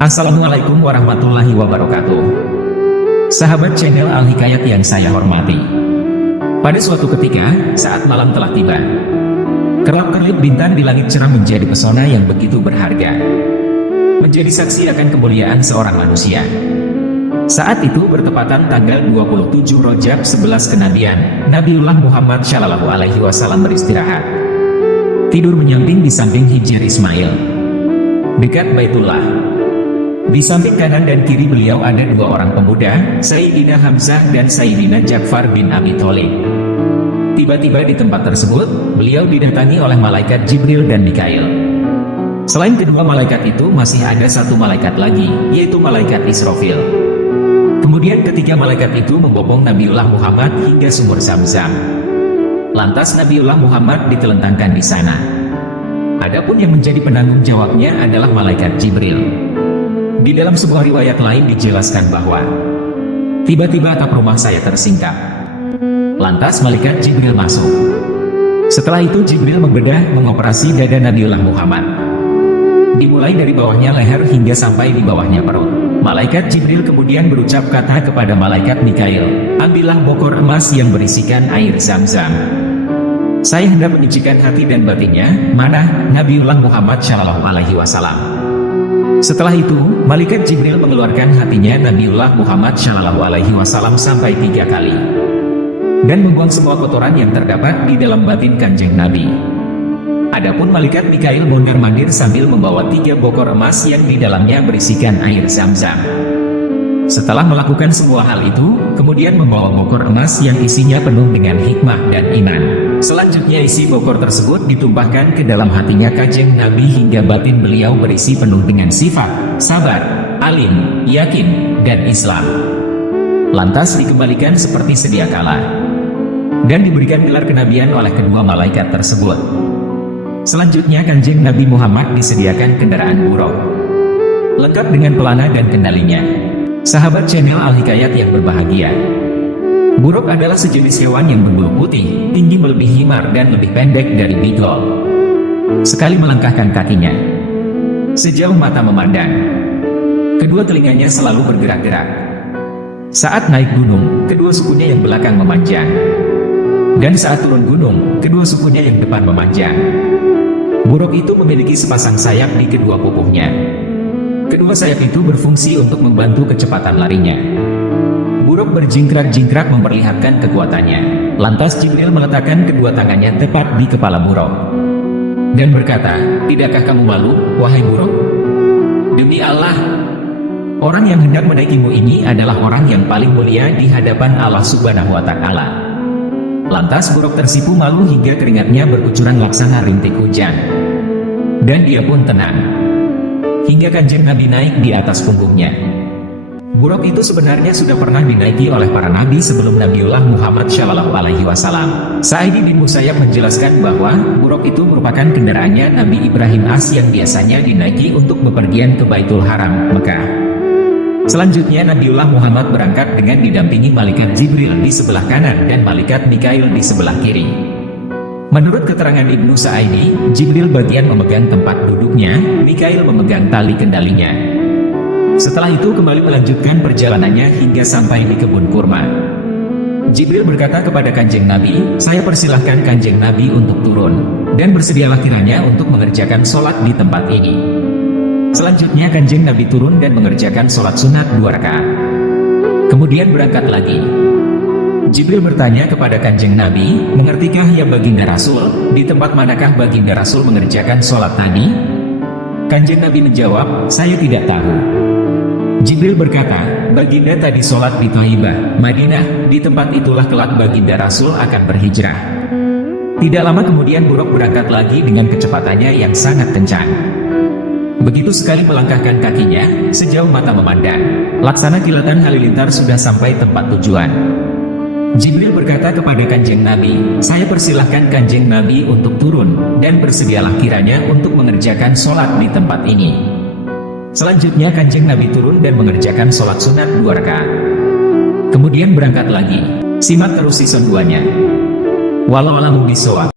Assalamualaikum warahmatullahi wabarakatuh. Sahabat channel Al-Hikayat yang saya hormati. Pada suatu ketika, saat malam telah tiba, kerlap-kerlip bintang di langit cerah menjadi pesona yang begitu berharga, menjadi saksi akan kemuliaan seorang manusia. Saat itu bertepatan tanggal 27 Rajab 11 kenabian, Nabiullah Muhammad Shallallahu Alaihi Wasallam beristirahat, tidur menyamping di samping Hijr Ismail, dekat Baitullah. Di samping kanan dan kiri beliau ada dua orang pemuda, Sayyidina Hamzah dan Sayyidina Ja'far bin Abi Thalib. Tiba-tiba di tempat tersebut, beliau didatangi oleh malaikat Jibril dan Mikail. Selain kedua malaikat itu, masih ada satu malaikat lagi, yaitu malaikat Israfil. Kemudian ketika malaikat itu membopong Nabiullah Muhammad hingga sumur Zamzam, lantas Nabiullah Muhammad ditelentangkan di sana. Adapun yang menjadi penanggung jawabnya adalah malaikat Jibril. Di dalam sebuah riwayat lain dijelaskan bahwa tiba-tiba atap rumah saya tersingkap. Lantas malaikat Jibril masuk. Setelah itu Jibril membedah mengoperasi dada Nabiullah Muhammad, dimulai dari bawahnya leher hingga sampai di bawahnya perut. Malaikat Jibril kemudian berucap kata kepada malaikat Mikail, "Ambillah bokor emas yang berisikan air Zamzam. Saya hendak menyucikan hati dan batinnya." Mana Nabiullah Muhammad Shallallahu Alaihi Wasallam. Setelah itu, malaikat Jibril mengeluarkan hatinya Nabiullah Muhammad Shallallahu Alaihi Wasallam sampai 3 kali, dan membuang semua kotoran yang terdapat di dalam batin kanjeng Nabi. Adapun malaikat Mikail mondar-mandir sambil membawa 3 bokor emas yang di dalamnya berisikan air Zamzam. Setelah melakukan semua hal itu, kemudian membawa bokor emas yang isinya penuh dengan hikmah dan iman. Selanjutnya isi bokor tersebut ditumpahkan ke dalam hatinya kanjeng Nabi hingga batin beliau berisi penuh dengan sifat sabar, alim, yakin, dan Islam. Lantas dikembalikan seperti sedia kala, dan diberikan gelar kenabian oleh kedua malaikat tersebut. Selanjutnya kanjeng Nabi Muhammad disediakan kendaraan buruk, lengkap dengan pelana dan kendalinya. Sahabat channel Al-Hikayat yang berbahagia, buruk adalah sejenis hewan yang berbulu putih, tinggi melebihi himar dan lebih pendek dari beagle. Sekali melangkahkan kakinya, sejauh mata memandang, kedua telinganya selalu bergerak-gerak. Saat naik gunung, kedua sukunya yang belakang memanjang, dan saat turun gunung, kedua sukunya yang depan memanjang. Buruk itu memiliki sepasang sayap di kedua pupuhnya. Kedua sayap itu berfungsi untuk membantu kecepatan larinya. Buruk berjingkrak-jingkrak memperlihatkan kekuatannya. Lantas Jibril meletakkan kedua tangannya tepat di kepala buruk, dan berkata, "Tidakkah kamu malu, wahai buruk? Demi Allah, orang yang hendak menaikimu ini adalah orang yang paling mulia di hadapan Allah Subhanahu wa Ta'ala." Lantas buruk tersipu malu hingga keringatnya berkucuran laksana rintik hujan, dan dia pun tenang hingga kanjeng Nabi naik di atas punggungnya. Buruk itu sebenarnya sudah pernah dinaiki oleh para nabi sebelum Nabiullah Muhammad Shallallahu Alaihi Wasallam. Sa'id bin Musayyab menjelaskan bahwa buruk itu merupakan kendaraannya Nabi Ibrahim AS yang biasanya dinaiki untuk bepergian ke Baitul Haram, Mekah. Selanjutnya Nabiullah Muhammad berangkat dengan didampingi malaikat Jibril di sebelah kanan dan malaikat Mikail di sebelah kiri. Menurut keterangan Ibnu Sa'idi, Jibril bagian memegang tempat duduknya, Mikail memegang tali kendalinya. Setelah itu kembali melanjutkan perjalanannya hingga sampai di kebun kurma. Jibril berkata kepada kanjeng Nabi, "Saya persilahkan kanjeng Nabi untuk turun, dan bersedialah kiranya untuk mengerjakan sholat di tempat ini." Selanjutnya kanjeng Nabi turun dan mengerjakan sholat sunat 2 rakaat. Kemudian berangkat lagi. Jibril bertanya kepada kanjeng Nabi, "Mengertikah ya baginda Rasul, di tempat manakah baginda Rasul mengerjakan sholat tadi?" Kanjeng Nabi menjawab, "Saya tidak tahu." Jibril berkata, "Baginda tadi sholat di Thaibah, Madinah, di tempat itulah kelak baginda Rasul akan berhijrah." Tidak lama kemudian buruk berangkat lagi dengan kecepatannya yang sangat kencang. Begitu sekali melangkahkan kakinya, sejauh mata memandang, laksana kilatan halilintar sudah sampai tempat tujuan. Jibril berkata kepada kanjeng Nabi, "Saya persilahkan kanjeng Nabi untuk turun, dan bersedialah kiranya untuk mengerjakan sholat di tempat ini." Selanjutnya kanjeng Nabi turun dan mengerjakan sholat sunat 2 rakaat. Kemudian berangkat lagi. Simak terus season 2-nya. Walau a'lamu bishawab.